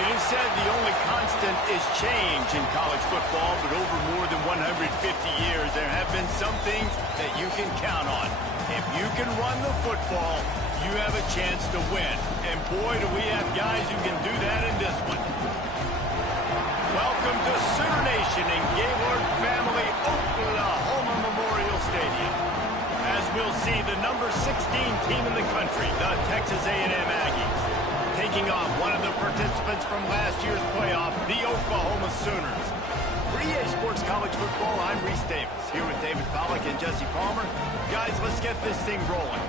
It is said the only constant is change in college football, but over more than 150 years, there have been some things that you can count on. If you can run the football, you have a chance to win. And boy, do we have guys who can do that in this one. Welcome to Sooner Nation in Gaylord Family Oklahoma Memorial Stadium. As we'll see, the number 16 team in the country, the Texas A&M Aggies, taking off one of the participants from last year's playoff, the Oklahoma Sooners. For EA Sports College Football, I'm Reese Davis, here with David Pollack and Jesse Palmer. Guys, let's get this thing rolling.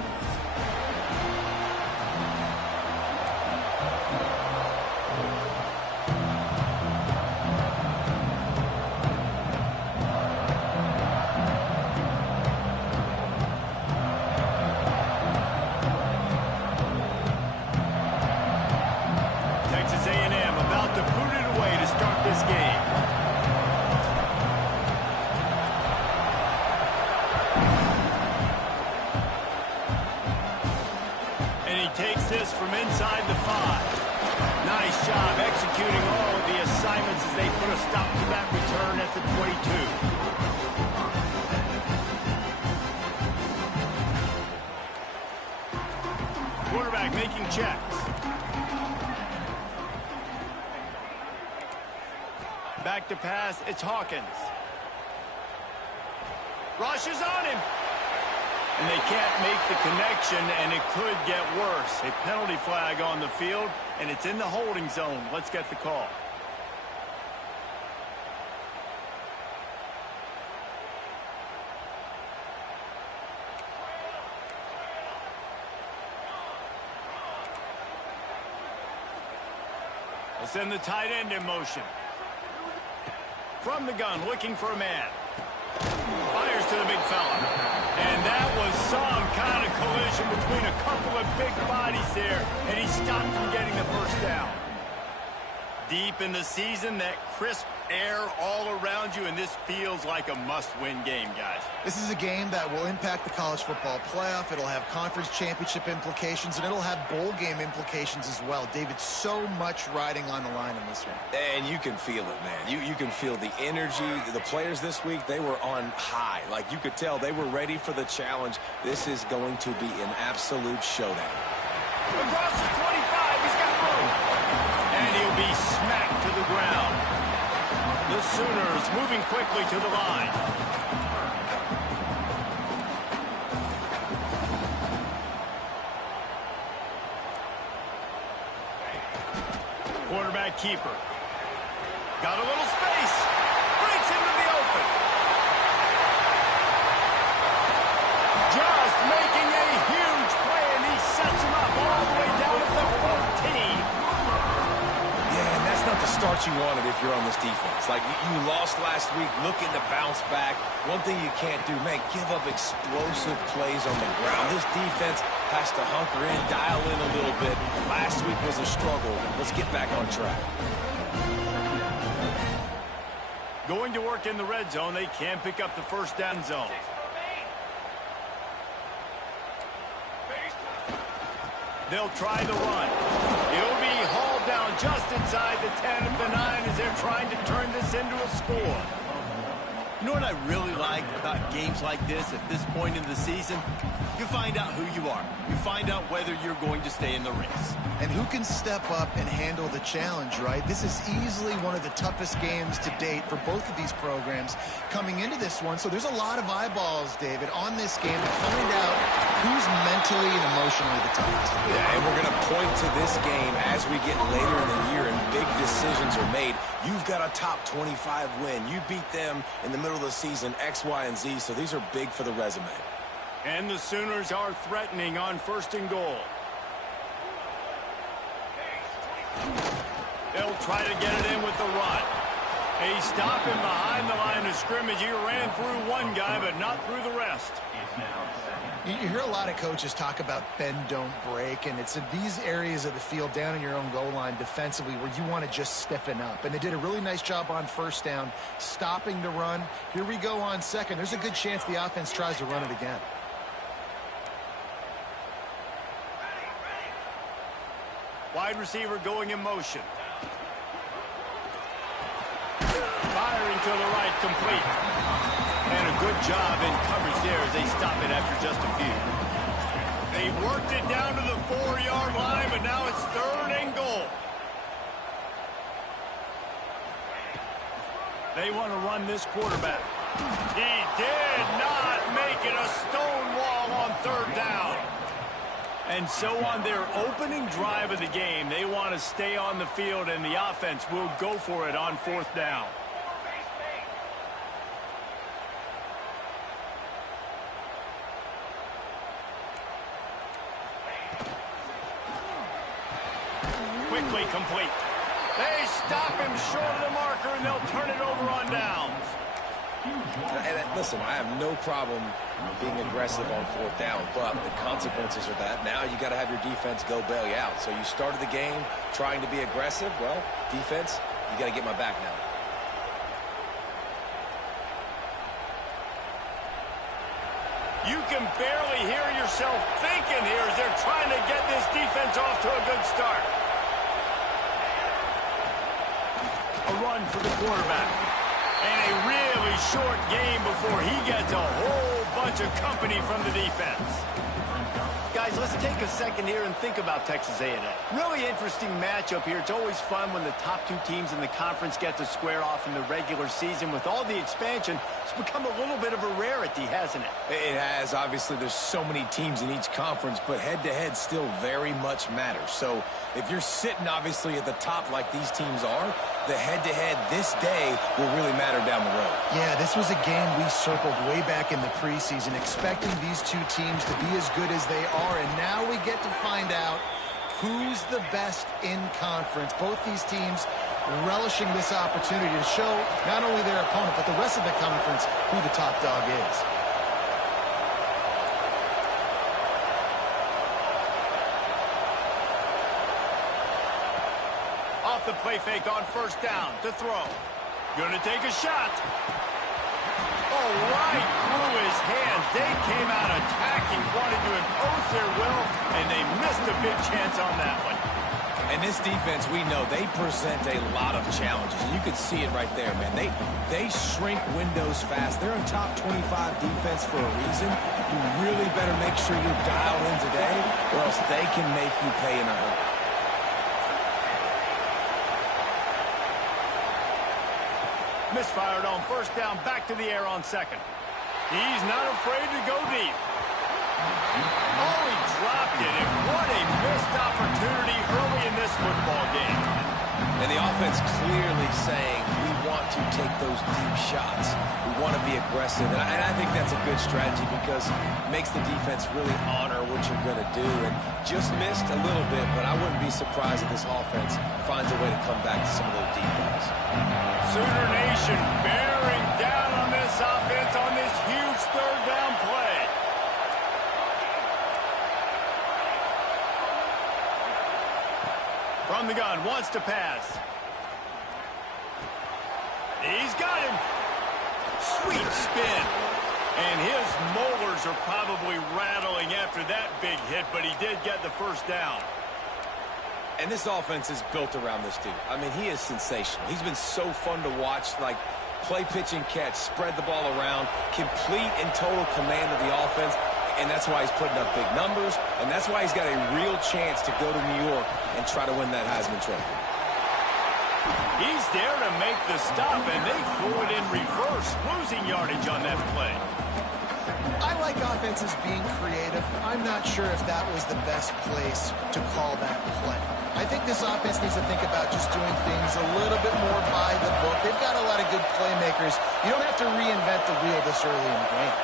Texas A&M about to boot it away to start this game. And he takes this from inside the 5. Nice job executing all of the assignments as they put a stop to that return at the 22. Quarterback making checks. Back to pass, it's Hawkins. Rushes on him. And they can't make the connection, and it could get worse. A penalty flag on the field, and it's in the holding zone. Let's get the call. They send the tight end in motion. From the gun, looking for a man. Fires to the big fella. And that was some kind of collision between a couple of big bodies there, and he stopped from getting the first down. Deep in the season, that crisp air all around you, and this feels like a must-win game, guys. This is a game that will impact the college football playoff. It'll have conference championship implications, and it'll have bowl game implications as well. David, so much riding on the line in this one. And you can feel it, man. You can feel the energy. The players this week, they were on high. Like, you could tell they were ready for the challenge. This is going to be an absolute showdown. Across the 25, he's got room. And he'll be smacked to the ground. The Sooners moving quickly to the line. Quarterback keeper. Got a little space. Breaks into the open. Just making a huge play, and he sets him up all the way down at the 14. That's not the start you wanted if you're on this defense. Like, you lost last week, looking to bounce back. One thing you can't do, man, give up explosive plays on the ground. This defense has to hunker in, dial in a little bit. Last week was a struggle. Let's get back on track. Going to work in the red zone. They can pick up the first down zone. They'll try the run. It'll be hauled down just inside the 10 at the 9 as they're trying to turn this into a score. You know what I really like about games like this at this point in the season? You find out who you are. You find out whether you're going to stay in the race. And who can step up and handle the challenge, right? This is easily one of the toughest games to date for both of these programs coming into this one. So there's a lot of eyeballs, David, on this game to find out who's mentally and emotionally the toughest. Yeah, and we're going to point to this game as we get later in the year and big decisions are made. You've got a top 25 win. You beat them in the middle of the season, X, Y, and Z, so these are big for the resume. And the Sooners are threatening on 1st and goal. They'll try to get it in with the run. A stop him behind the line of scrimmage. He ran through one guy, but not through the rest. You hear a lot of coaches talk about bend, don't break, and it's in these areas of the field down in your own goal line defensively where you want to just stiffen up. And they did a really nice job on 1st down, stopping the run. Here we go on 2nd. There's a good chance the offense tries to run it again. Wide receiver going in motion. Firing to the right, complete. And a good job in coverage there as they stop it after just a few. They've worked it down to the 4-yard line, but now it's 3rd and goal. They want to run this quarterback. He did not make it a stone wall on 3rd down. And so on their opening drive of the game, they want to stay on the field, and the offense will go for it on 4th down. Quickly complete. They stop him short of the marker, and they'll turn it over on downs. And listen, I have no problem being aggressive on 4th down, but the consequences are that now you got to have your defense go bail you out. So you started the game trying to be aggressive. Well, defense, you got to get my back now. You can barely hear yourself thinking here as they're trying to get this defense off to a good start. A run for the quarterback. And a really short game before he gets a whole bunch of company from the defense. Guys, let's take a second here and think about Texas A&M. Really interesting matchup here. It's always fun when the top 2 teams in the conference get to square off in the regular season. With all the expansion, it's become a little bit of a rarity, hasn't it? It has. Obviously, there's so many teams in each conference, but head-to-head still very much matters. So if you're sitting, obviously, at the top like these teams are, the head-to-head this day will really matter down the road. Yeah, this was a game we circled way back in the preseason, expecting these 2 teams to be as good as they are, and now we get to find out who's the best in conference. Both these teams relishing this opportunity to show not only their opponent, but the rest of the conference who the top dog is. Off the play fake on 1st down to throw. Gonna take a shot. Oh, right through his hands. They came out attacking, wanted to impose their will, and they missed a big chance on that one. And this defense, we know, they present a lot of challenges. You can see it right there, man. They shrink windows fast. They're a top 25 defense for a reason. You really better make sure you're dialed in today, or else they can make you pay in a hurry. Misfired on 1st down, back to the air on 2nd. He's not afraid to go deep. Oh, he dropped it, and what a missed opportunity early in this football game. And the offense clearly saying, we want to take those deep shots. We want to be aggressive. And I think that's a good strategy because it makes the defense really honor what you're going to do. And just missed a little bit, but I wouldn't be surprised if this offense finds a way to come back to some of those deep balls. Sooner Nation bearing down on this offense on this huge 3rd down play. From the gun, wants to pass. He's got him. Sweet spin. And his molars are probably rattling after that big hit, but he did get the 1st down. And this offense is built around this dude. I mean, he is sensational. He's been so fun to watch, like play, pitch, and catch, spread the ball around, complete and total command of the offense. And that's why he's putting up big numbers, and that's why he's got a real chance to go to New York and try to win that Heisman Trophy. He's there to make the stop, and they threw it in reverse, losing yardage on that play. I like offenses being creative. I'm not sure if that was the best place to call that play. I think this offense needs to think about just doing things a little bit more by the book. They've got a lot of good playmakers. You don't have to reinvent the wheel this early in the game.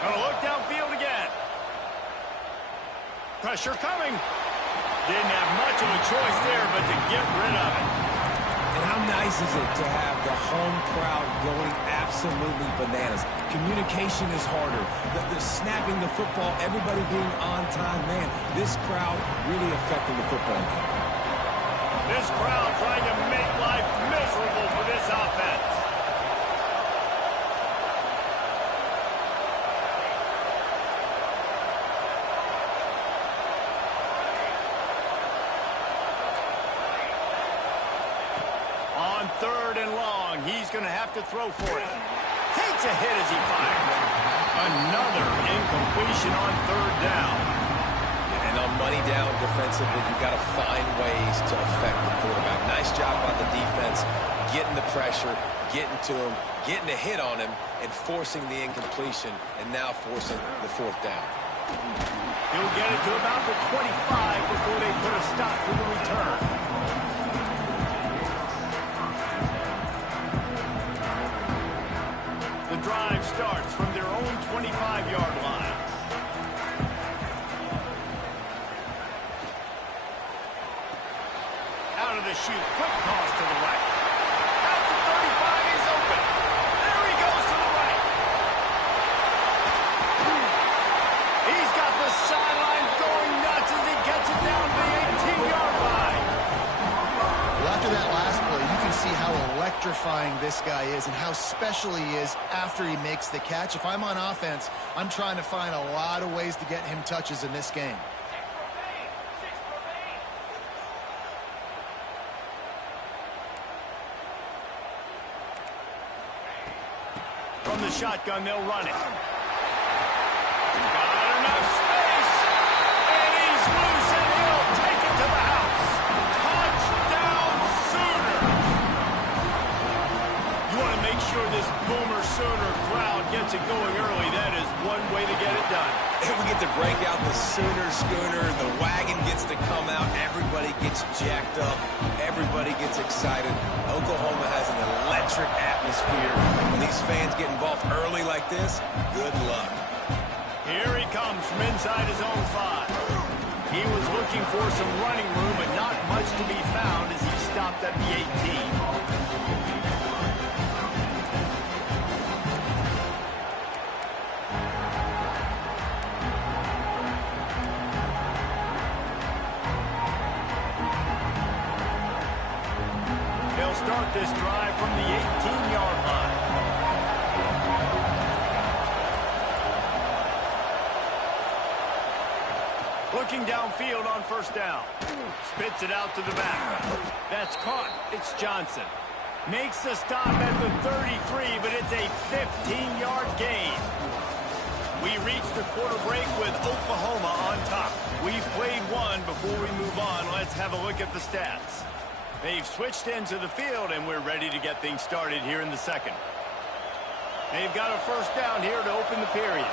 Gonna look downfield again. Pressure coming. Didn't have much of a choice there, but to get rid of it. And how nice is it to have the home crowd going absolutely bananas? Communication is harder. The snapping the football, everybody being on time. Man, this crowd really affecting the football game. This crowd trying to make life miserable for this offense. 3rd and long. He's going to have to throw for it. Takes a hit as he fires. Another incompletion on 3rd down. And on money down defensively, you've got to find ways to affect the quarterback. Nice job by the defense, getting the pressure, getting to him, getting a hit on him, and forcing the incompletion, and now forcing the 4th down. He'll get it to about the 25 before they put a stop to the return. The drive starts from their own 25-yard line. Out of the chute, quick toss to the right. Out to 35, he's open. There he goes to the right. He's got the sidelines going nuts as he gets it down to the 18-yard line. Well, after that last play, you can see how electrifying this guy is and how special he is after he makes the catch. If I'm on offense, I'm trying to find a lot of ways to get him touches in this game. From the shotgun, they'll run it. Got enough space, and he's loose, and he'll take it to the house. Touchdown, Sooners! You want to make sure this Boomer Sooner crowd gets it going early. That is one way to get it done. And we get to break out the Sooner schooner. The wagon gets to come out. Everybody gets jacked up. Everybody gets excited. Oklahoma has an electric atmosphere. When these fans get involved early like this, good luck. Here he comes from inside his own 5. He was looking for some running room, but not much to be found as he stopped at the 18. They'll start this drive from the 18-yard line. Looking downfield on 1st down. Spits it out to the back. That's caught. It's Johnson. Makes the stop at the 33, but it's a 15-yard gain. We reach the quarter break with Oklahoma on top. We've played one. Before we move on, let's have a look at the stats. They've switched into the field, and we're ready to get things started here in the 2nd. They've got a 1st down here to open the period.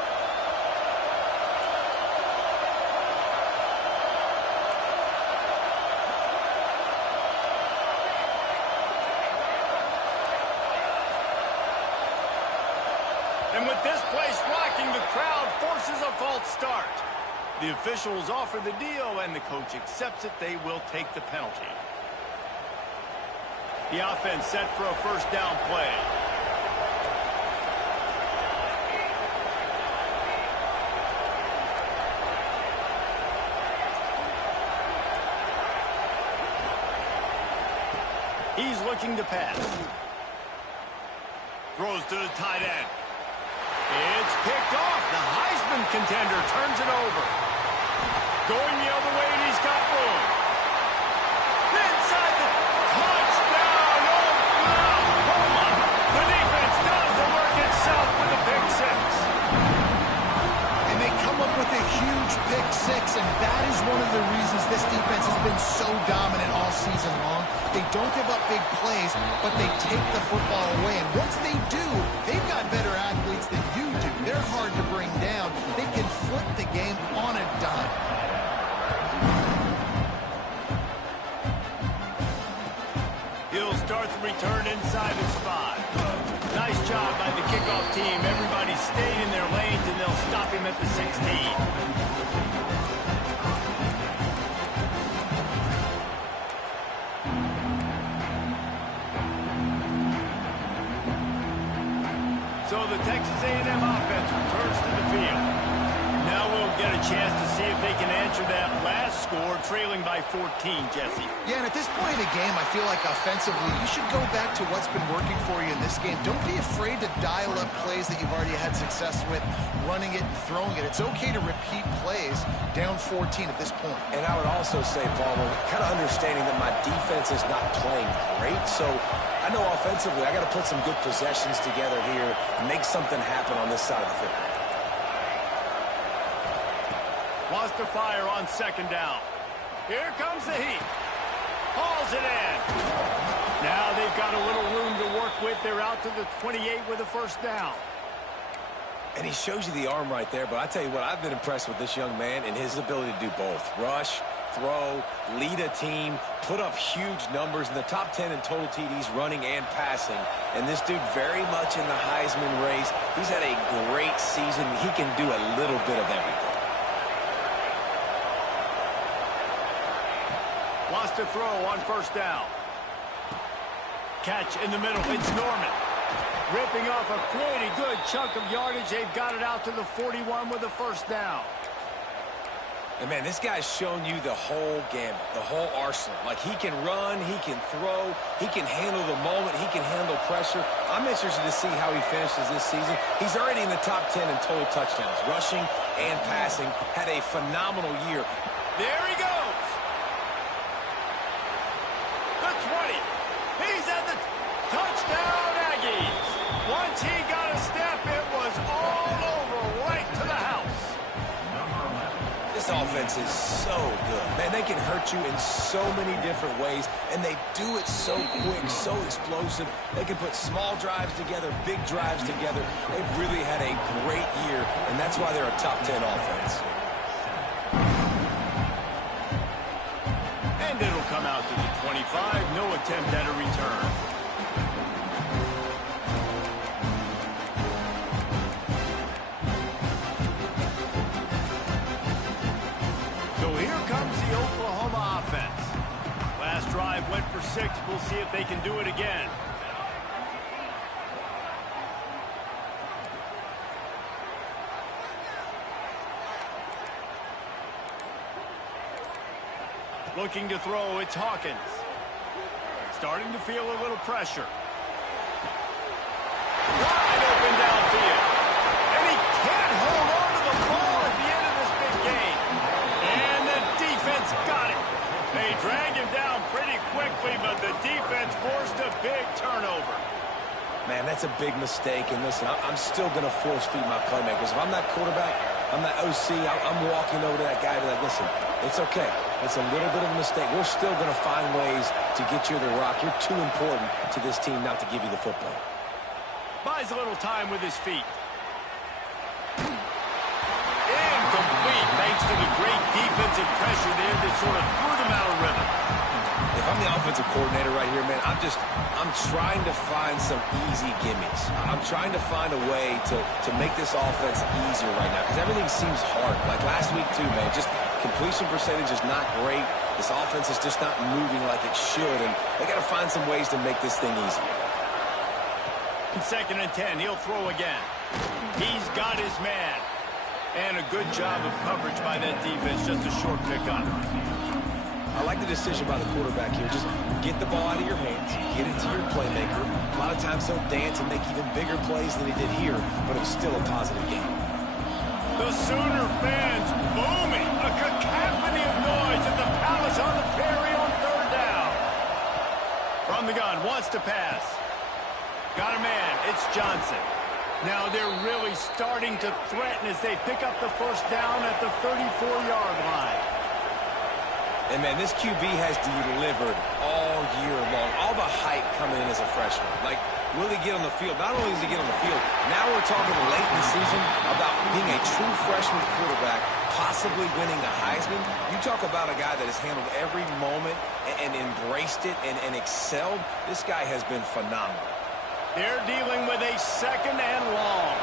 And with this place rocking, the crowd forces a false start. The officials offer the deal, and the coach accepts it. They will take the penalty. The offense set for a 1st down play. He's looking to pass. Throws to the tight end. It's picked off. The Heisman contender turns it over. Going the other way, and he's got room. Inside the touchdown, Oklahoma. The defense does the work itself with a pick 6. And they come up with a huge pick 6, and that is one of the reasons this defense has been so dominant all season long. They don't give up big plays, but they take the football away. And once they do, they've got better athletes than you do. They're hard to bring down. They can flip the game on a dime. He'll start the return inside his 5. Nice job by the kickoff team. Everybody stayed in their lanes, and they'll stop him at the 16. So the Texas A&M offense returns to the field. Now we'll get a chance to see if they can answer that last score, trailing by 14, Jesse. Yeah, and at this point in the game, I feel like offensively, you should go back to what's been working for you in this game. Don't be afraid to dial up plays that you've already had success with, running it and throwing it. It's okay to repeat plays down 14 at this point. And I would also say, Palmer, kind of understanding that my defense is not playing great. So I know offensively I got to put some good possessions together here and make something happen on this side of the football. Wants to fire on second down. Here comes the heat. Hauls it in. Now they've got a little room to work with. They're out to the 28 with a first down. And he shows you the arm right there, but I tell you what, I've been impressed with this young man and his ability to do both. Rush, throw, lead a team, put up huge numbers in the top 10 in total TDs running and passing. And this dude very much in the Heisman race. He's had a great season. He can do a little bit of everything. Wants to throw on first down. Catch in the middle. It's Norman. Ripping off a pretty good chunk of yardage. They've got it out to the 41 with a first down. And, man, this guy's shown you the whole gamut, the whole arsenal. Like, he can run, he can throw, he can handle the moment, he can handle pressure. I'm interested to see how he finishes this season. He's already in the top 10 in total touchdowns, rushing and passing. Had a phenomenal year. There he goes. The 20. He's at the touchdown, Aggies. Once he got a step, it was all over, right to the house. This offense is so good. Man, they can hurt you in so many different ways, and they do it so quick, so explosive. They can put small drives together, big drives together. They've really had a great year, and that's why they're a top 10 offense. And it'll come out to the 25. No attempt at a return. Oklahoma offense. Last drive went for 6. We'll see if they can do it again. Looking to throw, it's Hawkins. Starting to feel a little pressure. Wide open downfield. And he can't hold on to the ball at the end of this big game. And the defense got it. They drag him down pretty quickly, but the defense forced a big turnover. Man, that's a big mistake. And listen, I'm still going to force feed my playmakers. If I'm that quarterback, I'm that OC, I'm walking over to that guy and be like, listen, it's okay. It's a little bit of a mistake. We're still going to find ways to get you the rock. You're too important to this team not to give you the football. Buys a little time with his feet. Incomplete, thanks to the great defensive pressure there that sort of threw them out of rhythm. If I'm the offensive coordinator right here, man, I'm trying to find some easy gimmies. I'm trying to find a way to make this offense easier right now because everything seems hard. Like last week too, man, just completion percentage is not great. This offense is just not moving like it should, and they got to find some ways to make this thing easier. 2nd and 10, he'll throw again. He's got his man. And a good job of coverage by that defense, just a short pickup. I like the decision by the quarterback here. Just get the ball out of your hands, get it to your playmaker. A lot of times he'll dance and make even bigger plays than he did here, but it was still a positive game. The Sooner fans booming. A cacophony of noise at the Palace on the Prairie on 3rd down. From the gun, wants to pass. Got a man, it's Johnson. Now they're really starting to threaten as they pick up the first down at the 34-yard line. And, man, this QB has delivered all year long. All the hype coming in as a freshman. Like, will he get on the field? Not only does he get on the field, now we're talking late in the season about being a true freshman quarterback, possibly winning the Heisman. You talk about a guy that has handled every moment and embraced it and excelled. This guy has been phenomenal. They're dealing with a 2nd and long.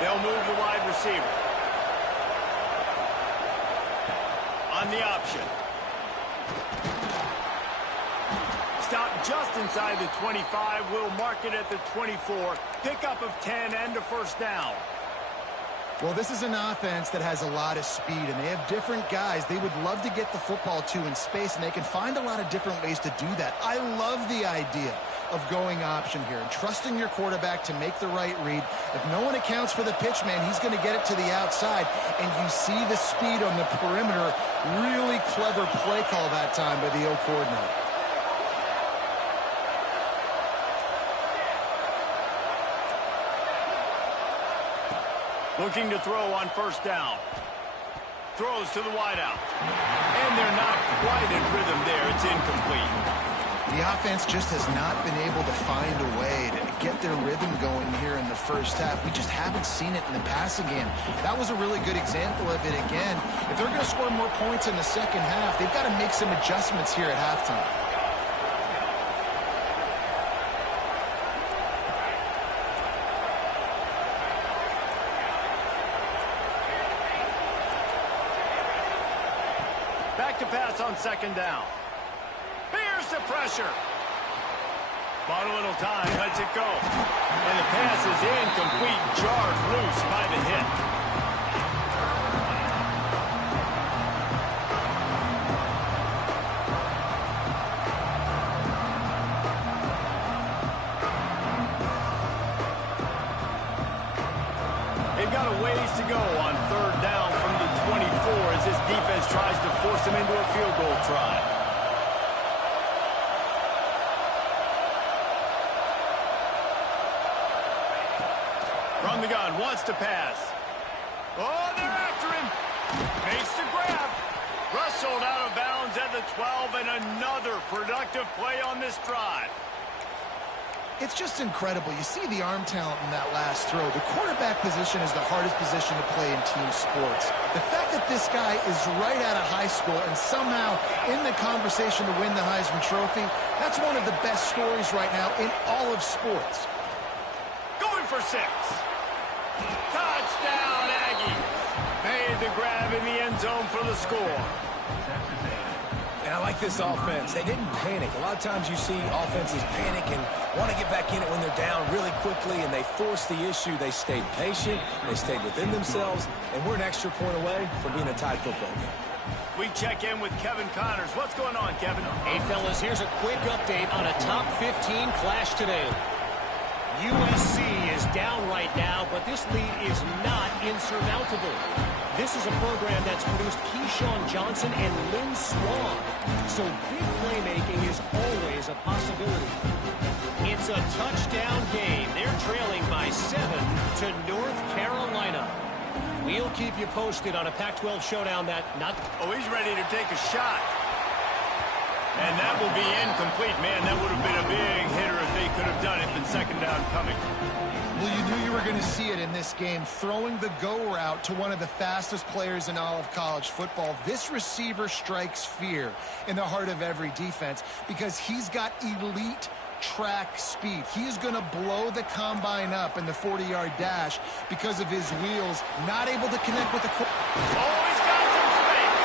They'll move the wide receiver. On the option. Stop just inside the 25. We'll mark it at the 24. Pickup of 10 and a first down. Well, this is an offense that has a lot of speed, and they have different guys they would love to get the football to in space, and they can find a lot of different ways to do that. I love the idea of going option here and trusting your quarterback to make the right read. If no one accounts for the pitch, man, he's going to get it to the outside. And you see the speed on the perimeter. Really clever play call that time by the O coordinator. Looking to throw on first down. Throws to the wideout. And they're not quite in rhythm there. It's incomplete. The offense just has not been able to find a way to get their rhythm going here in the first half. We just haven't seen it in the passing game. That was a really good example of it again. If they're going to score more points in the second half, they've got to make some adjustments here at halftime. Back to pass on second down. Here's the pressure. Bought a little time, lets it go. And the pass is incomplete, jarred loose by the hit. They've got a ways to go on third down from the 24 as this defense tries to force them into a field goal try. From the gun, wants to pass. Oh, they're after him. Makes the grab. Rustled out of bounds at the 12, and another productive play on this drive. It's just incredible. You see the arm talent in that last throw. The quarterback position is the hardest position to play in team sports. The fact that this guy is right out of high school and somehow in the conversation to win the Heisman Trophy, that's one of the best stories right now in all of sports. Going for 6. Touchdown, Aggies. Made the grab in the end zone for the score. And I like this offense. They didn't panic. A lot of times you see offenses panic and want to get back in it when they're down really quickly, and they forced the issue. They stayed patient. They stayed within themselves, and we're an extra point away from being a tied football game. We check in with Kevin Connors. What's going on, Kevin? Hey, fellas, here's a quick update on a top 15 clash today. USC is down right now, but this lead is not insurmountable. This is a program that's produced Keyshawn Johnson and Lynn Swann, so big playmaking is always a possibility. It's a touchdown game. They're trailing by 7 to North Carolina. We'll keep you posted on a Pac-12 showdown that not... Oh, he's ready to take a shot. And that will be incomplete. Man, that would have been a big hitter if they could have done it, but second down coming. Well, you knew you were going to see it in this game, throwing the go route to one of the fastest players in all of college football. This receiver strikes fear in the heart of every defense because he's got elite track speed. He's going to blow the combine up in the 40-yard dash because of his wheels, not able to connect with the... Oh, he's got some space.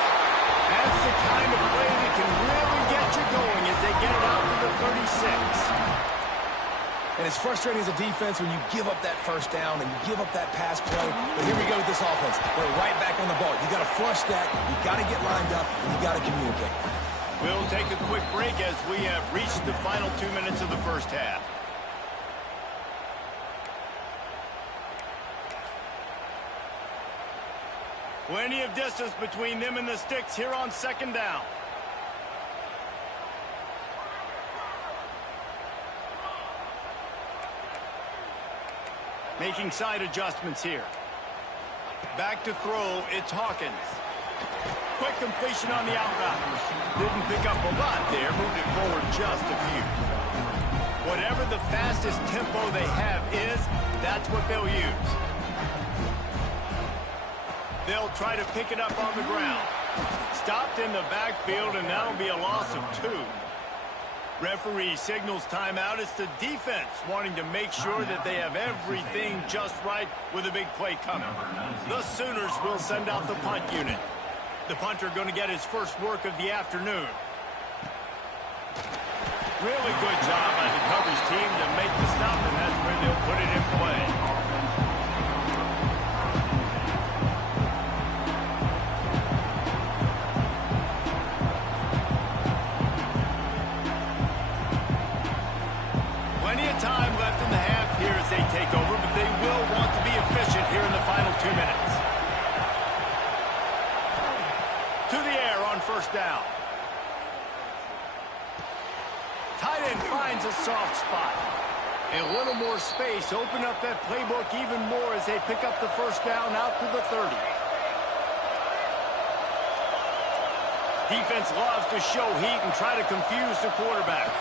That's the kind of play that can really get you going as they get it out to the 36. And it's frustrating as a defense when you give up that first down and you give up that pass play. But here we go with this offense. They're right back on the ball. You got to flush that. You got to get lined up, and you got to communicate. We'll take a quick break as we have reached the final 2 minutes of the first half. Plenty of distance between them and the sticks here on second down. Making side adjustments here. Back to throw, it's Hawkins. Quick completion on the outroute. Didn't pick up a lot there, moved it forward just a few. Whatever the fastest tempo they have is, that's what they'll use. They'll try to pick it up on the ground. Stopped in the backfield, and that'll be a loss of 2. Referee signals timeout. It's the defense wanting to make sure that they have everything just right with a big play coming. The Sooners will send out the punt unit. The punter going to get his first work of the afternoon. Really good job by the coverage team to make the stop, and that's where they'll put it in play. to the air on first down. Tight end finds a soft spot. A little more space. Open up that playbook even more as they pick up the first down out to the 30. Defense loves to show heat and try to confuse the quarterback.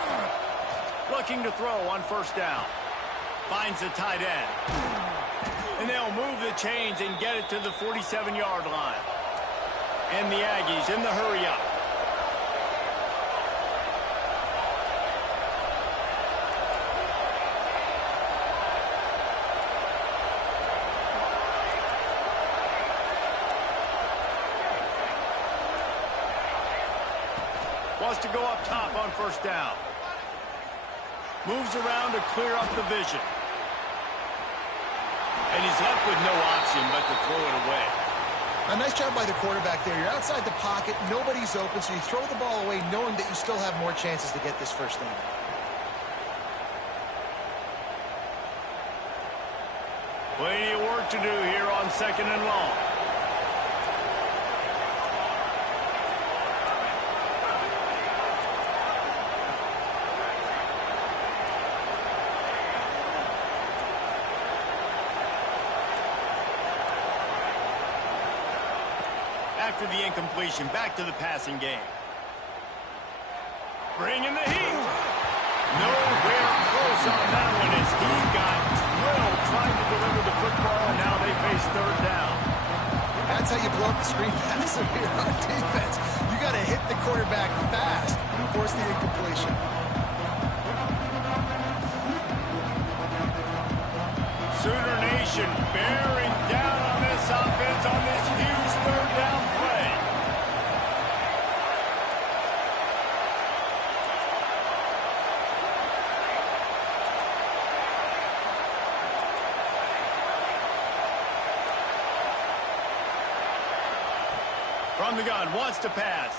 Looking to throw on first down. Finds the tight end. And they'll move the chains and get it to the 47-yard line. And the Aggies in the hurry-up. Wants to go up top on first down. Moves around to clear up the vision. And he's left with no option but to throw it away. A nice job by the quarterback there. You're outside the pocket, nobody's open, so you throw the ball away knowing that you still have more chances to get this first down. Plenty of work to do here on second and long. After the incompletion, back to the passing game. Bringing the heat. Nowhere close on that one as he got drilled trying to deliver the football, and now they face third down. That's how you blow up the screen pass here on defense. You got to hit the quarterback fast and force the incompletion. Sooner Nation bearing down on this offense on this huge third down play. From the gun, wants to pass.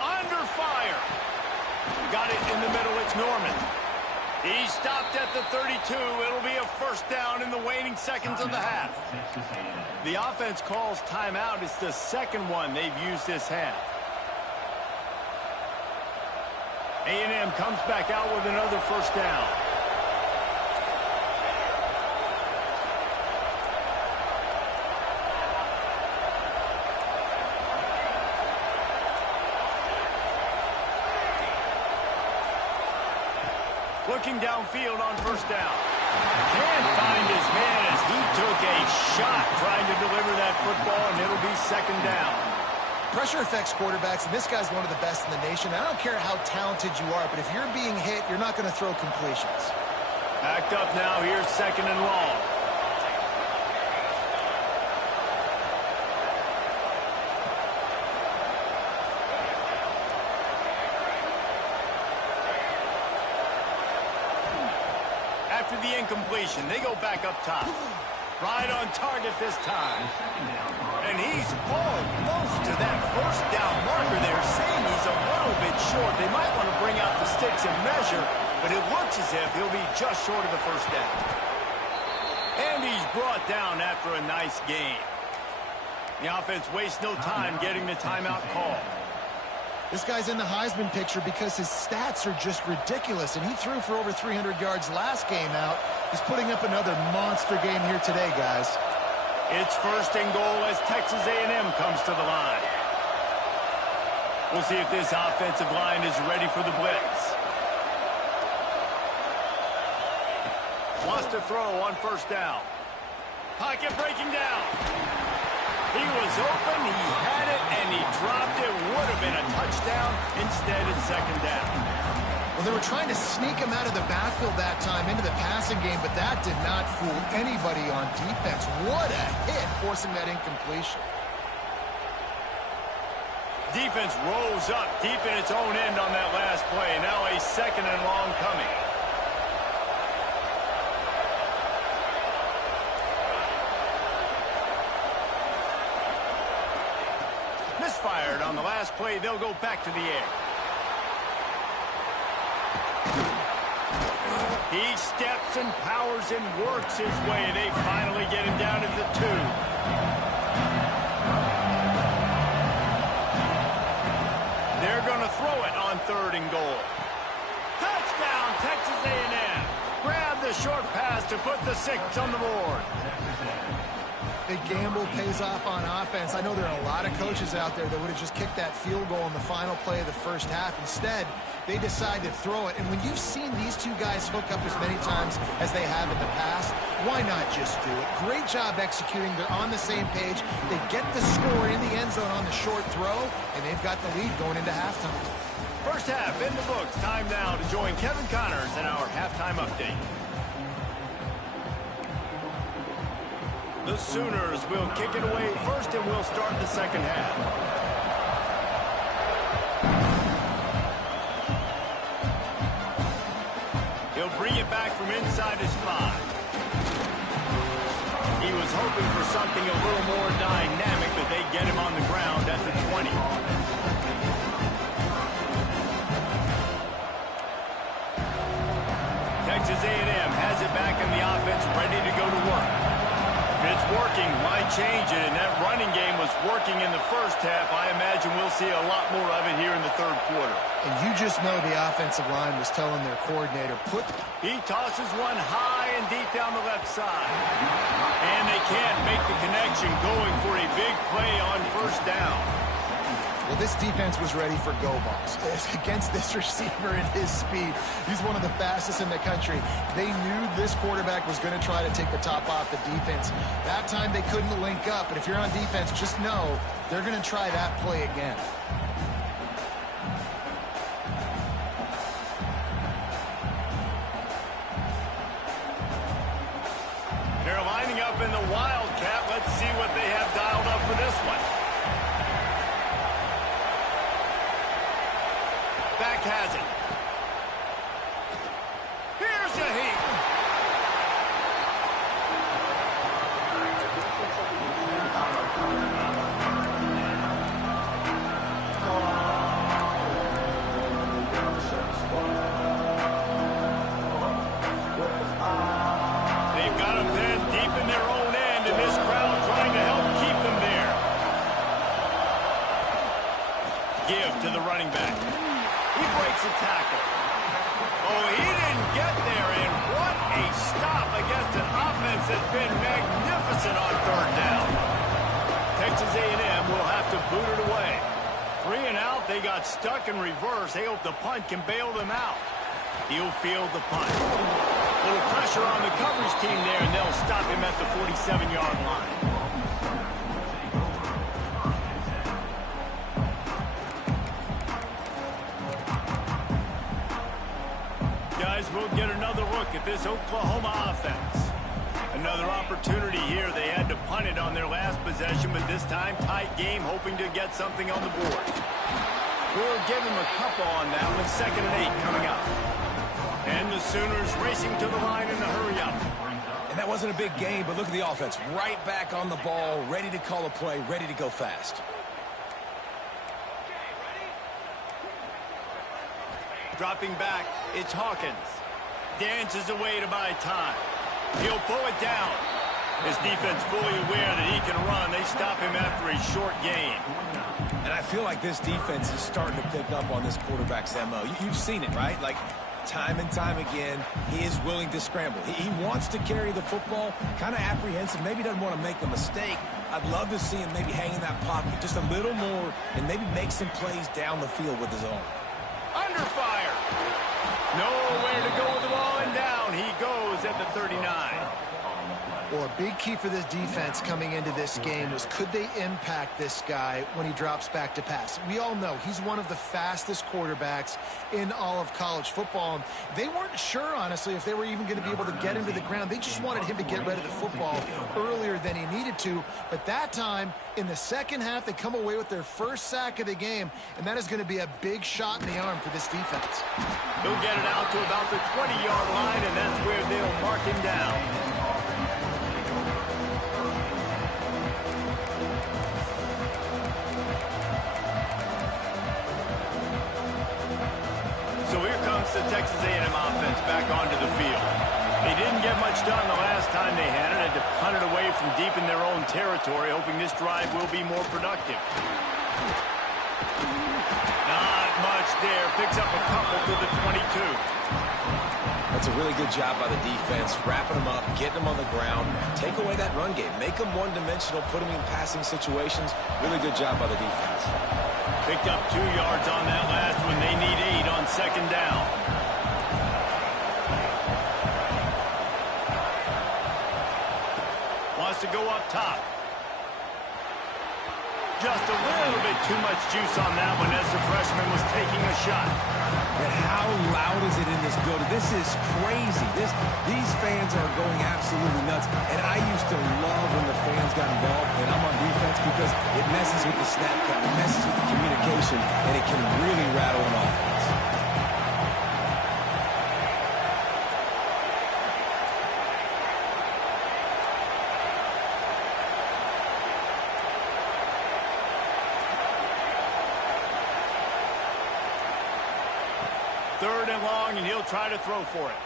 Under fire. Got it in the middle, it's Norman. He stopped at the 32. It'll be a first down in the waning seconds of the half. The offense calls timeout. It's the second one they've used this half. A&M comes back out with another first down. Looking downfield on first down. Can't find his man as he took a shot trying to deliver that football, and it'll be second down. Pressure affects quarterbacks, and this guy's one of the best in the nation. I don't care how talented you are, but if you're being hit, you're not going to throw completions. Backed up now, here's second and long. After the incompletion, they go back up top. Right on target this time. And he's almost to that first down marker there, saying he's a little bit short. They might want to bring out the sticks and measure, but it looks as if he'll be just short of the first down. And he's brought down after a nice gain. The offense wastes no time getting the timeout call. This guy's in the Heisman picture because his stats are just ridiculous, and he threw for over 300 yards last game out. He's putting up another monster game here today, guys. It's first and goal as Texas A&M comes to the line. We'll see if this offensive line is ready for the blitz. Wants to throw on first down. Pocket breaking down. He was open, he had it, and he dropped it. Would have been a touchdown. Instead, it's second down. Well, they were trying to sneak him out of the backfield that time into the passing game, but that did not fool anybody on defense. What a hit, forcing that incompletion. Defense rose up deep in its own end on that last play. Now a second and long coming. Misfired on the last play. They'll go back to the air. He steps and powers and works his way. They finally get him down at the 2. throw it on 3rd and goal. Touchdown, Texas A&M. Grab the short pass to put the 6 on the board. The gamble pays off on offense. I know there are a lot of coaches out there that would have just kicked that field goal in the final play of the first half. Instead, they decide to throw it. And when you've seen these two guys hook up as many times as they have in the past, why not just do it? Great job executing. They're on the same page. They get the score in the end zone on the short throw, and they've got the lead going into halftime. First half in the books. Time now to join Kevin Connors in our halftime update. The Sooners will kick it away first, and we'll start the second half. He'll bring it back from inside his 5. He was hoping for something a little more dynamic, but they get him on the ground at the 20. Texas A&M has it back in the offense, ready to go to work. If it's working, why change it? And that running game was working in the first half. I imagine we'll see a lot more of it here in the 3rd quarter. And you just know the offensive line was telling their coordinator, He tosses one high and deep down the left side. And they can't make the connection, going for a big play on 1st down. Well, this defense was ready for go balls. Against this receiver and his speed, he's one of the fastest in the country. They knew this quarterback was going to try to take the top off the defense. That time they couldn't link up, but if you're on defense, just know they're going to try that play again. They're lining up in the Wildcat. Let's see what they have dialed up for this one. Back has it. Here's a heat. They've got them pinned deep in their own end, and this crowd trying to help keep them there. Give to the running back. He breaks a tackle. Oh, he didn't get there, and what a stop against an offense that's been magnificent on 3rd down. Texas A&M will have to boot it away. 3 and out, they got stuck in reverse. They hope the punt can bail them out. He'll field the punt. A little pressure on the coverage team there, and they'll stop him at the 47-yard line. We'll get another look at this Oklahoma offense. Another opportunity here. They had to punt it on their last possession, but this time tight game, hoping to get something on the board. We'll give him a couple on that one. 2nd and 8 coming up. And the Sooners racing to the line in a hurry up. And that wasn't a big game, but look at the offense. Right back on the ball, ready to call a play, ready to go fast. Dropping back, it's Hawkins. Dances away to buy time. He'll pull it down. His defense fully aware that he can run. They stop him after a short gain. And I feel like this defense is starting to pick up on this quarterback's MO. You've seen it, right? Like, time and time again, he is willing to scramble. He wants to carry the football, kind of apprehensive, maybe doesn't want to make a mistake. I'd love to see him maybe hang in that pocket just a little more and maybe make some plays down the field with his own. Under fire. Nowhere to go with the ball, and down he goes at the 39. Well, a big key for this defense coming into this game was, could they impact this guy when he drops back to pass? We all know he's one of the fastest quarterbacks in all of college football. They weren't sure, honestly, if they were even going to be able to get him to the ground. They just wanted him to get rid of the football earlier than he needed to. But that time, in the second half, they come away with their first sack of the game, and that is going to be a big shot in the arm for this defense. He'll get it out to about the 20-yard line, and that's where they'll mark him down. So here comes the Texas A&M offense back onto the field. They didn't get much done the last time they had it. Had to punt it away from deep in their own territory, hoping this drive will be more productive. Not much there. Picks up a couple to the 22. That's a really good job by the defense, wrapping them up, getting them on the ground, take away that run game, make them one-dimensional, put them in passing situations. Really good job by the defense. Picked up 2 yards on that last one. They need 8 on second down. Wants to go up top. Just a little bit too much juice on that one as the freshman was taking a shot. And how loud is it in this building? This is crazy. These fans are going absolutely nuts. And I used to love when the fans got involved, and I'm on defense because it messes with the snap count, it messes with the communication, and it can really rattle an offense. Third and long, and he'll try to throw for it.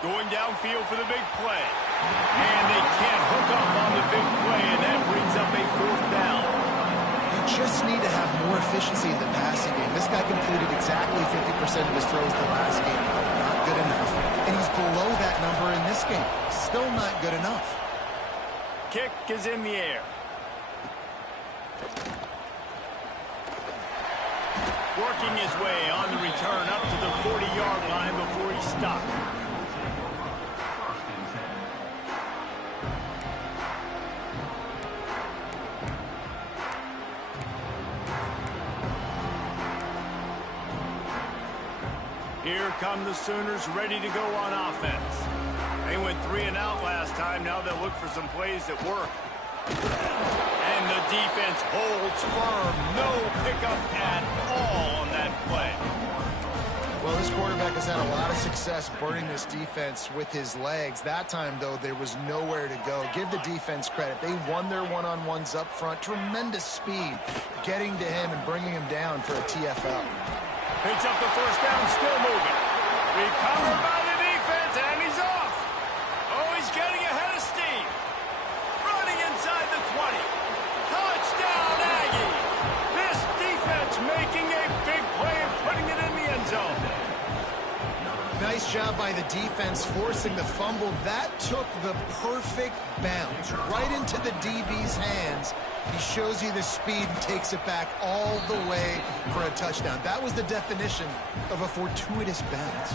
Going downfield for the big play. And they can't hook up on the big play, and that brings up a 4th down. You just need to have more efficiency in the passing game. This guy completed exactly 50% of his throws the last game. Not good enough. And he's below that number in this game. Still not good enough. Kick is in the air. Working his way on the return up to the 40-yard line before he stopped. Here come the Sooners ready to go on offense. They went 3 and out last time. Now they'll look for some plays that work. And the defense holds firm. No pickup at all on that play. Well, this quarterback has had a lot of success burning this defense with his legs. That time, though, there was nowhere to go. Give the defense credit. They won their one-on-ones up front. Tremendous speed getting to him and bringing him down for a TFL. Picks up the first down, still moving. Recovered by the defense, and he's off. Oh, he's getting ahead of steam. Running inside the 20. Touchdown, Aggie. This defense making a big play and putting it in the end zone. Nice job by the defense forcing the fumble. That took the perfect bounce right into the DB's hands. He shows you the speed and takes it back all the way for a touchdown. That was the definition of a fortuitous bounce.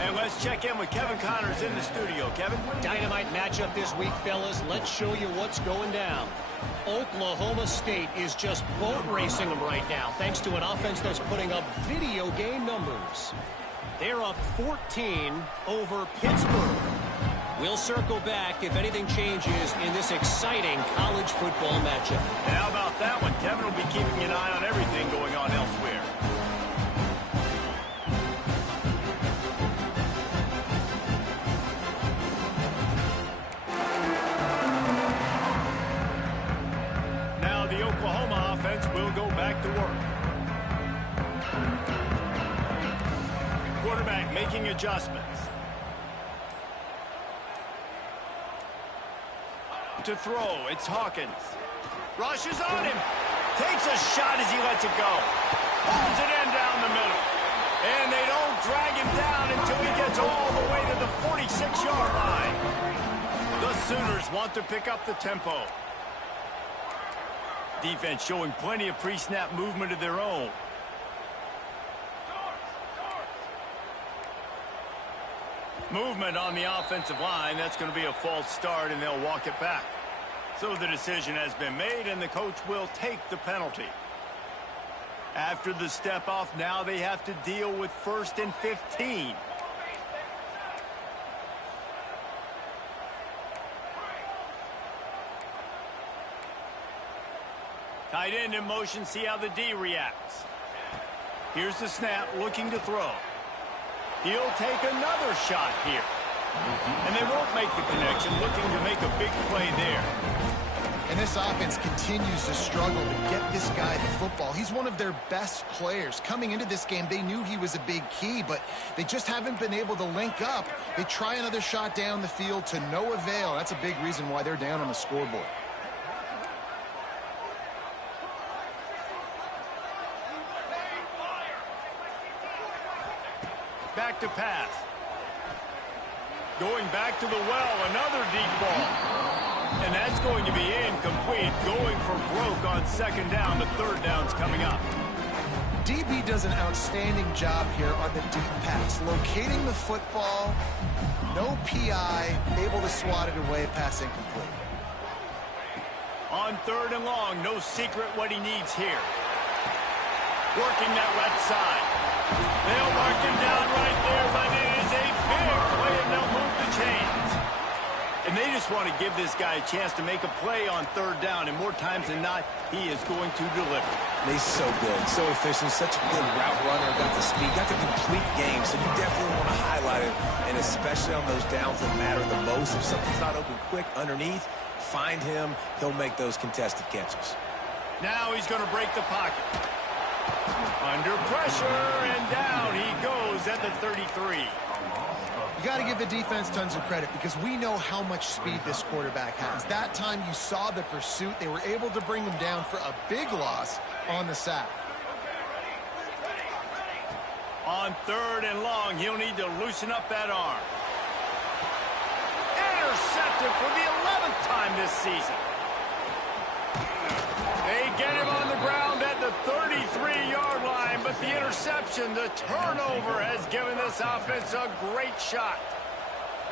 And let's check in with Kevin Connors in the studio. Kevin? Dynamite matchup this week, fellas. Let's show you what's going down. Oklahoma State is just boat racing them right now, thanks to an offense that's putting up video game numbers. They're up 14 over Pittsburgh. We'll circle back if anything changes in this exciting college football matchup. And how about that one? Kevin will be keeping an eye on everything going on elsewhere. Now the Oklahoma offense will go back to work. Quarterback making adjustments. To throw, it's Hawkins. Rushes on him. Takes a shot as he lets it go. Pulls it in down the middle. And they don't drag him down until he gets all the way to the 46-yard line. The Sooners want to pick up the tempo. Defense showing plenty of pre-snap movement of their own. Movement on the offensive line. That's going to be a false start, and they'll walk it back. So the decision has been made, and the coach will take the penalty. After the step off, now they have to deal with 1st and 15. Tight end in motion, see how the D reacts. Here's the snap, looking to throw. He'll take another shot here. And they won't make the connection, looking to make a big play there. And this offense continues to struggle to get this guy the football. He's one of their best players. Coming into this game, they knew he was a big key, but they just haven't been able to link up. They try another shot down the field to no avail. That's a big reason why they're down on the scoreboard. back to pass. Going back to the well, another deep ball. And that's going to be incomplete. Going for broke on second down. The third down's coming up. DB does an outstanding job here on the deep pass. Locating the football, no PI, able to swat it away, pass incomplete. On third and long, no secret what he needs here. Working that left side. They'll mark him down right there, but it is a big play, and they'll move the chains. And they just want to give this guy a chance to make a play on third down, and more times than not, he is going to deliver. He's so good, so efficient, such a good route runner, got the speed, got the complete game, so you definitely want to highlight it, and especially on those downs that matter the most. If something's not open quick underneath, find him, he'll make those contested catches. Now he's going to break the pocket. Under pressure, and down he goes at the 33. You got to give the defense tons of credit because we know how much speed this quarterback has. That time you saw the pursuit. They were able to bring him down for a big loss on the sack. On third and long, he'll need to loosen up that arm. Intercepted for the 11th time this season. They get him on the ground at the 33-yard line, but the interception, the turnover, has given this offense a great shot.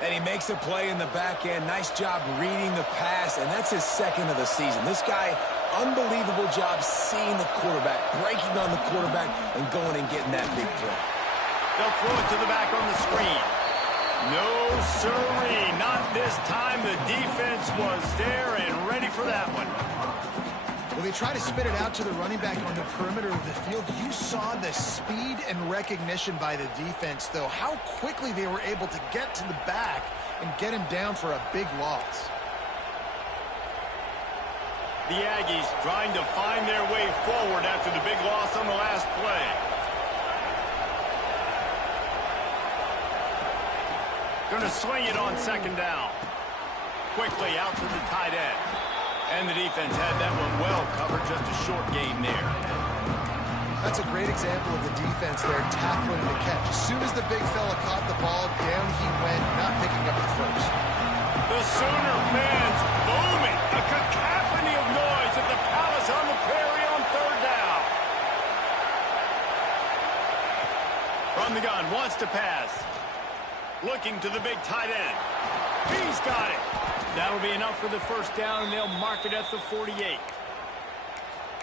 And he makes a play in the back end. Nice job reading the pass, and that's his second of the season. This guy, unbelievable job seeing the quarterback, breaking on the quarterback, and going and getting that big play. They'll throw it to the back on the screen. No, sirree, not this time. The defense was there and ready for that one. Well, they try to spit it out to the running back on the perimeter of the field. You saw the speed and recognition by the defense, though. How quickly they were able to get to the back and get him down for a big loss. The Aggies trying to find their way forward after the big loss on the last play. Going to swing it on second down. Quickly out to the tight end. And the defense had that one well covered, just a short game there. That's a great example of the defense there, tackling the catch. As soon as the big fella caught the ball, down he went, not picking up the first. The Sooner fans booming. A cacophony of noise at the Palace on the Prairie on third down. From the gun, wants to pass. Looking to the big tight end. He's got it. That'll be enough for the first down, and they'll mark it at the 48.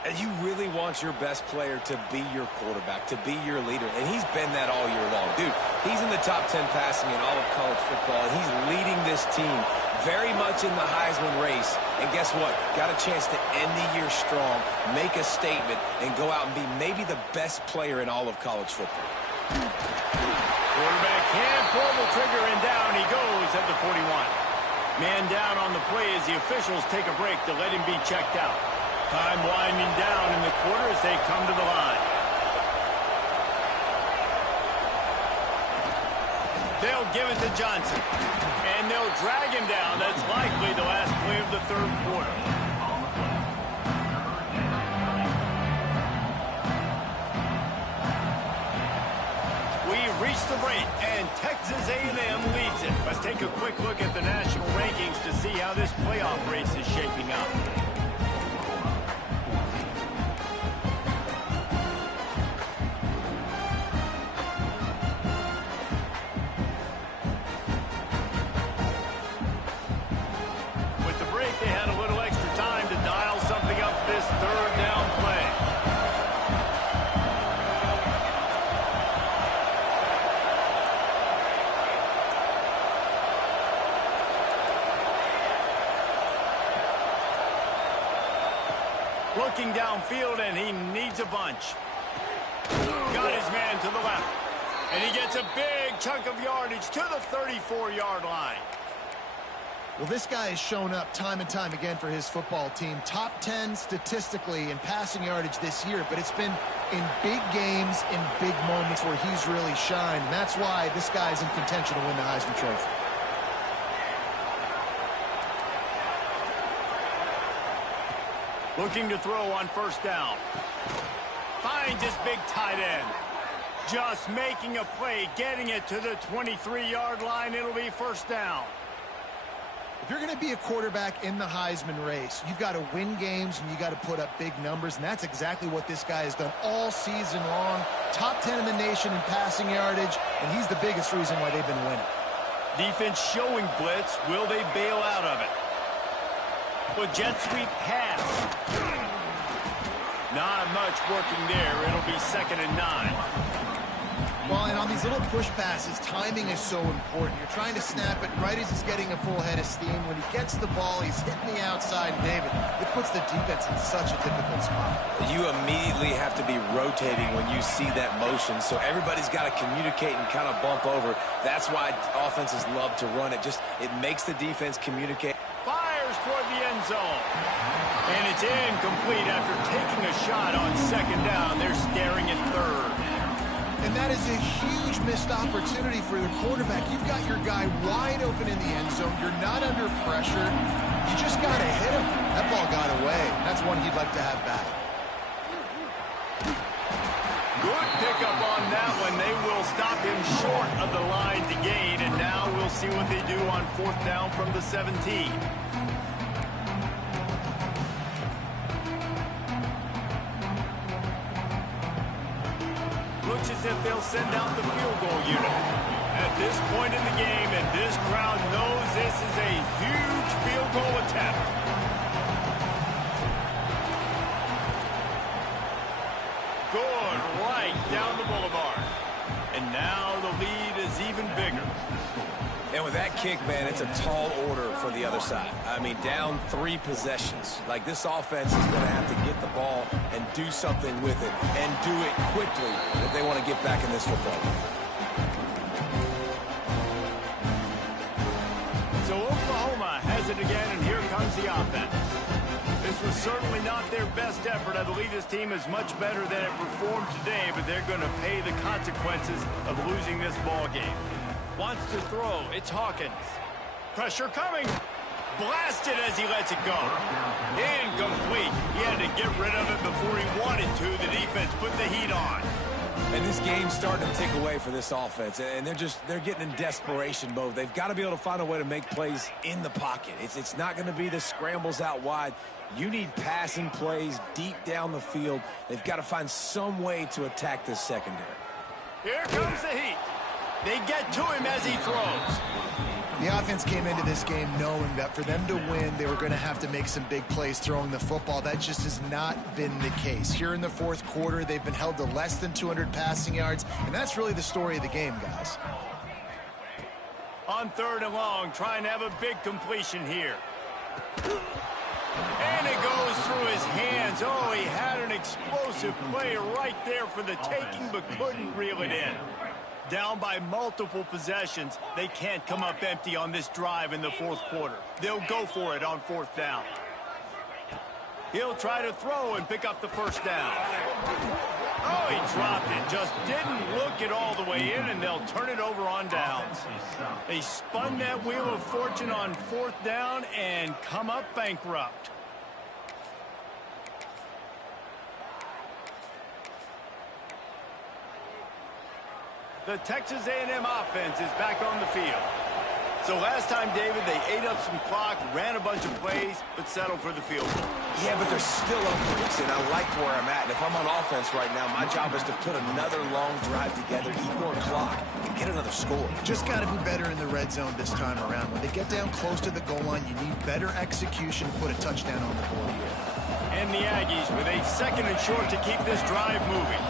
And you really want your best player to be your quarterback, to be your leader. And he's been that all year long. Dude, he's in the top 10 passing in all of college football, and he's leading this team very much in the Heisman race. And guess what? Got a chance to end the year strong, make a statement, and go out and be maybe the best player in all of college football. Quarterback can't pull the trigger, and down he goes at the 41. Man down on the play as the officials take a break to let him be checked out. Time winding down in the quarter as they come to the line. They'll give it to Johnson. And they'll drag him down. That's likely the last play of the third quarter. Reach the break, and Texas A&M leads it. Let's take a quick look at the national rankings to see how this playoff race is shaping up. With the break, they had a little extra time to dial something up this third down play. Looking downfield, and he needs a bunch. Got his man to the left. And he gets a big chunk of yardage to the 34-yard line. Well, this guy has shown up time and time again for his football team. Top 10 statistically in passing yardage this year, but it's been in big games, in big moments where he's really shined. And that's why this guy's in contention to win the Heisman Trophy. Looking to throw on first down. Finds his big tight end. Just making a play, getting it to the 23-yard line. It'll be first down. If you're going to be a quarterback in the Heisman race, you've got to win games and you got to put up big numbers, and that's exactly what this guy has done all season long. Top 10 in the nation in passing yardage, and he's the biggest reason why they've been winning. Defense showing blitz. Will they bail out of it? Well, jet sweep pass. Not much working there. It'll be 2nd and 9. Well, and on these little push passes, timing is so important. You're trying to snap it right as he's getting a full head of steam. When he gets the ball, he's hitting the outside. And David, it puts the defense in such a difficult spot. You immediately have to be rotating when you see that motion, so everybody's got to communicate and kind of bump over. That's why offenses love to run it. It makes the defense communicate. Fires toward the end zone. And it's incomplete after taking a shot on 2nd down. They're staring at 3rd. And that is a huge missed opportunity for the quarterback. You've got your guy wide open in the end zone. You're not under pressure. You just got to hit him. That ball got away. That's one he'd like to have back. Good pickup on that one. They will stop him short of the line to gain. And now we'll see what they do on 4th down from the 17. Looks as if they'll send out the field goal unit. At this point in the game, and this crowd knows this is a huge field goal attempt. Good right down the boulevard. And now the lead is even bigger. And with that kick, man, it's a tall order for the other side. I mean, down 3 possessions. Like, this offense is going to have to get the ball and do something with it, and do it quickly if they want to get back in this football game. So Oklahoma has it again, and here comes the offense. This was certainly not their best effort. I believe this team is much better than it performed today, but they're going to pay the consequences of losing this ball game. Wants to throw. It's Hawkins. Pressure coming. Blasted as he lets it go. Incomplete. He had to get rid of it before he wanted to. The defense put the heat on. And this game's starting to tick away for this offense, and they're getting in desperation mode. They've got to be able to find a way to make plays in the pocket. It's not going to be the scrambles out wide. You need passing plays deep down the field. They've got to find some way to attack this secondary. Here comes the heat. They get to him as he throws. The offense came into this game knowing that for them to win, they were going to have to make some big plays throwing the football. That just has not been the case. Here in the 4th quarter, they've been held to less than 200 passing yards, and that's really the story of the game, guys. On 3rd and long, trying to have a big completion here. And it goes through his hands. Oh, he had an explosive play right there for the taking, but couldn't reel it in. Down by multiple possessions, they can't come up empty on this drive in the 4th quarter. They'll go for it on 4th down. He'll try to throw and pick up the first down. Oh, he dropped it. Just didn't look it all the way in, and they'll turn it over on downs. They spun that wheel of fortune on 4th down and come up bankrupt. The Texas A&M offense is back on the field. So last time, David, they ate up some clock, ran a bunch of plays, but settled for the field goal. Yeah, but they're still up for it, and I like where I'm at. And if I'm on offense right now, my job is to put another long drive together, eat more clock, and get another score. Just got to be better in the red zone this time around. When they get down close to the goal line, you need better execution to put a touchdown on the board here. And the Aggies with a 2nd and short to keep this drive moving.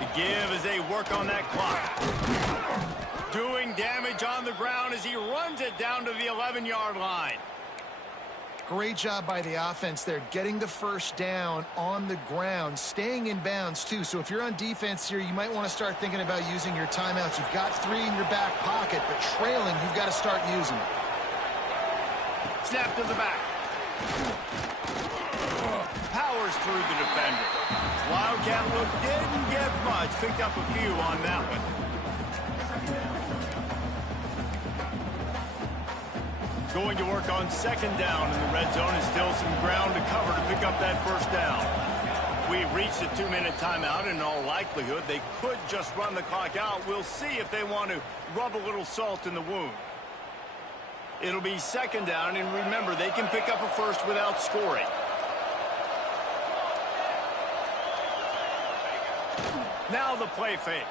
The give as they work on that clock. Doing damage on the ground as he runs it down to the 11-yard line. Great job by the offense there, getting the first down on the ground, staying in bounds too. So if you're on defense here, you might want to start thinking about using your timeouts. You've got 3 in your back pocket, but trailing, you've got to start using it. Snap to the back. Powers through the defender. Wildcat look didn't get much. Picked up a few on that one. Going to work on 2nd down in the red zone, and still some ground to cover to pick up that first down. We've reached a 2-minute timeout, and in all likelihood, they could just run the clock out. We'll see if they want to rub a little salt in the wound. It'll be second down, and remember, they can pick up a first without scoring. Now the play fake.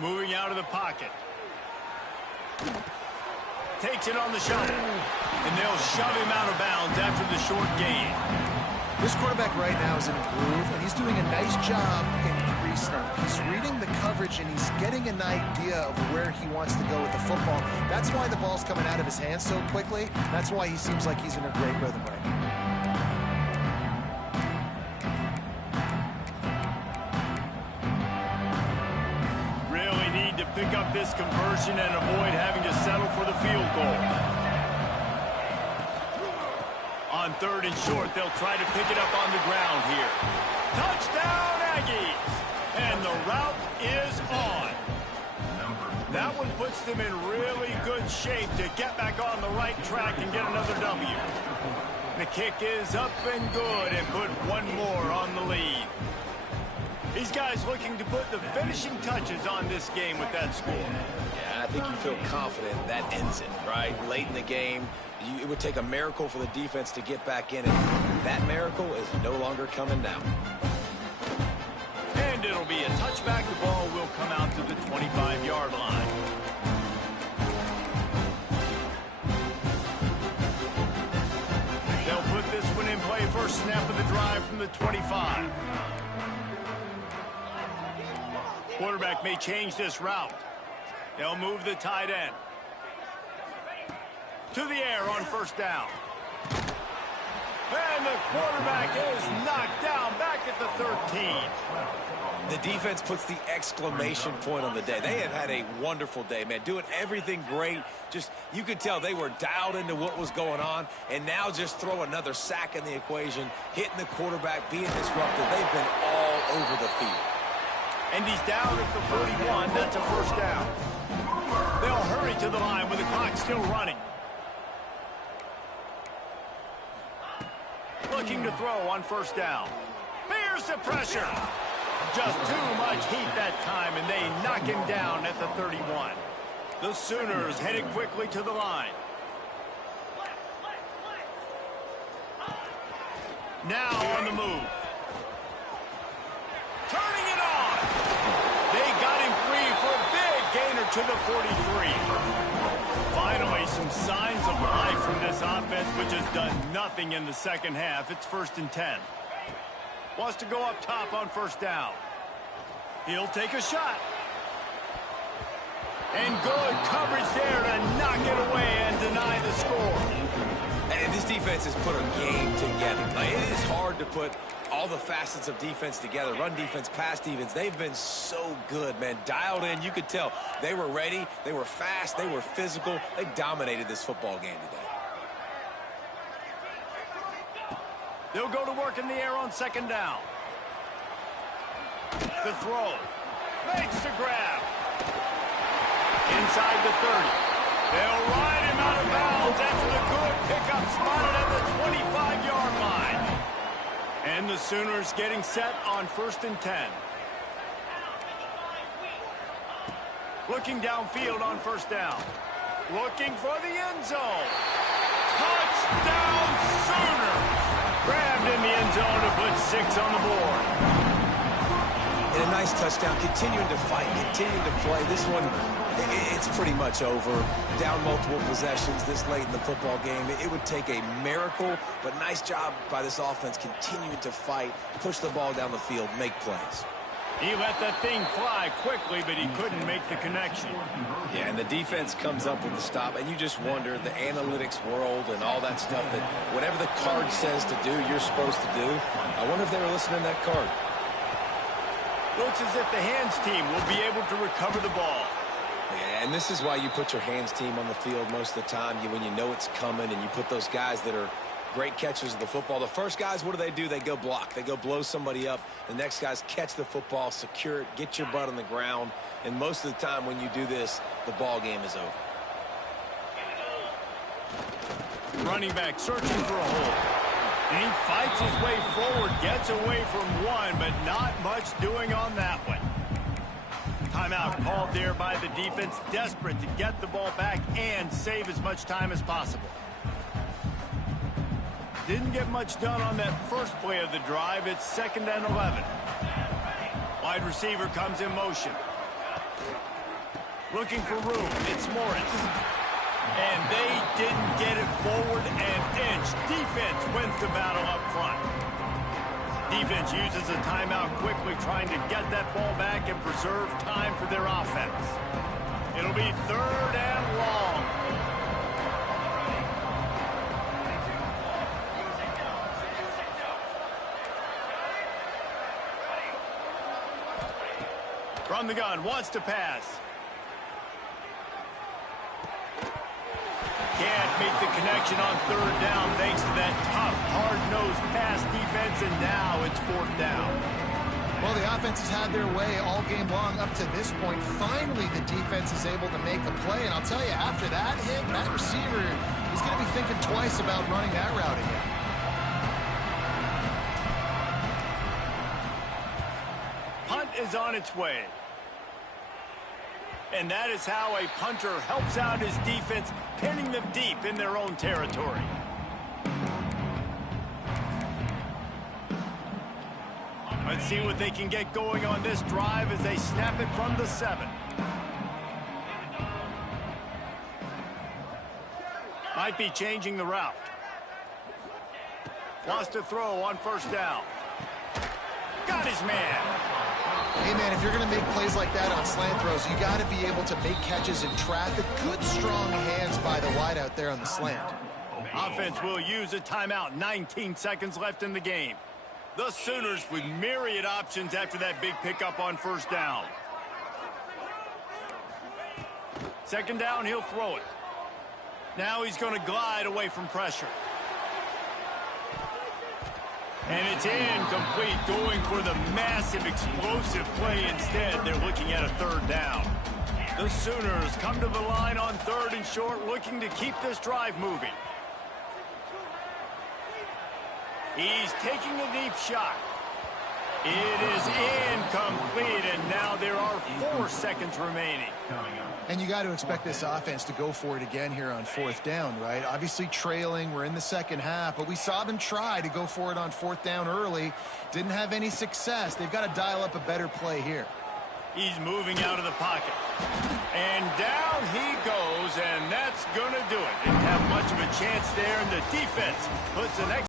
Moving out of the pocket. Takes it on the shuttle. And they'll shove him out of bounds after the short gain. This quarterback right now is in a groove, and he's doing a nice job in pre-snap. He's reading the coverage, and he's getting an idea of where he wants to go with the football. That's why the ball's coming out of his hands so quickly. That's why he seems like he's in a great rhythm right now. Really need to pick up this conversion and avoid having to settle for the field goal. On third and short, they'll try to pick it up on the ground here. Touchdown, Aggies! And the route is on. That one puts them in really good shape to get back on the right track and get another W. The kick is up and good and put one more on the lead. These guys looking to put the finishing touches on this game with that score. Yeah, I think you feel confident that ends it, right? Late in the game, it would take a miracle for the defense to get back in it. That miracle is no longer coming now. And it'll be a touchback. The ball will come out to the 25-yard line. They'll put this one in play. First snap of the drive from the 25. Quarterback may change this route. They'll move the tight end. To the air on first down. And the quarterback is knocked down back at the 13. The defense puts the exclamation point on the day. They have had a wonderful day, man. Doing everything great. Just, you could tell they were dialed into what was going on. And now just throw another sack in the equation. Hitting the quarterback, being disruptive. They've been all over the field. And he's down at the 41. That's a first down. They'll hurry to the line with the clock still running. Looking to throw on first down. Here's the pressure. Just too much heat that time, and they knock him down at the 31. The Sooners headed quickly to the line. Now on the move. Turning it on. They got him free for a big gainer to the 43. Finally, some signs of life from this offense, which has done nothing in the second half. It's 1st and 10. Wants to go up top on first down. He'll take a shot. And good coverage there to knock it away and deny the score. And this defense has put a game together. Like, it is hard to put all the facets of defense together. Run defense, pass defense. They've been so good, man. Dialed in. You could tell they were ready. They were fast. They were physical. They dominated this football game today. They'll go to work in the air on second down. The throw. Makes the grab. Inside the 30. They'll ride him out of bounds after the good pickup spotted at the 25-yard line. And the Sooners getting set on 1st and 10. Looking downfield on first down. Looking for the end zone. Touchdown Sooners! Grabbed in the end zone to put 6 on the board. And a nice touchdown, continuing to fight, continuing to play. This one, it's pretty much over. Down multiple possessions this late in the football game. It would take a miracle, but nice job by this offense continuing to fight, push the ball down the field, make plays. He let that thing fly quickly, but he couldn't make the connection. Yeah, and the defense comes up with the stop, and you just wonder, the analytics world and all that stuff, that whatever the card says to do, you're supposed to do. I wonder if they were listening to that card. Looks as if the hands team will be able to recover the ball. Yeah, and this is why you put your hands team on the field most of the time, when you know it's coming, and you put those guys that are great catchers of the football. The first guys, what do? They go block. They go blow somebody up. The next guys catch the football, secure it, get your butt on the ground. And most of the time when you do this, the ball game is over. Running back searching for a hole. And he fights his way forward, gets away from one, but not much doing on that one. Timeout called there by the defense, desperate to get the ball back and save as much time as possible. Didn't get much done on that first play of the drive. It's 2nd and 11. Wide receiver comes in motion. Looking for room. It's Morris. And they didn't get it forward an inch. Defense wins the battle up front. Defense uses a timeout quickly, trying to get that ball back and preserve time for their offense. It'll be 3rd and long. From the gun, wants to pass. Can't make the connection on 3rd down thanks to that tough, hard-nosed pass defense, and now it's 4th down. Well, the offense has had their way all game long up to this point. Finally, the defense is able to make a play, and I'll tell you, after that hit, that receiver is going to be thinking twice about running that route again. Punt is on its way. And that is how a punter helps out his defense, pinning them deep in their own territory. Let's see what they can get going on this drive as they snap it from the 7. Might be changing the route. Wants to throw on 1st down. Got his man. Hey, man, if you're going to make plays like that on slant throws, you got to be able to make catches in traffic. Good, strong hands by the wideout there on the slant. Offense will use a timeout. 19 seconds left in the game. The Sooners with myriad options after that big pickup on 1st down. 2nd down, he'll throw it. Now he's going to glide away from pressure. And it's incomplete, going for the massive, explosive play instead. They're looking at a 3rd down. The Sooners come to the line on 3rd and short, looking to keep this drive moving. He's taking a deep shot. It is incomplete, and now there are 4 seconds remaining. And you got to expect this offense to go for it again here on 4th down, right? Obviously trailing, we're in the 2nd half, but we saw them try to go for it on 4th down early. Didn't have any success. They've got to dial up a better play here. He's moving out of the pocket. And down he goes, and that's going to do it. Didn't have much of a chance there, and the defense puts an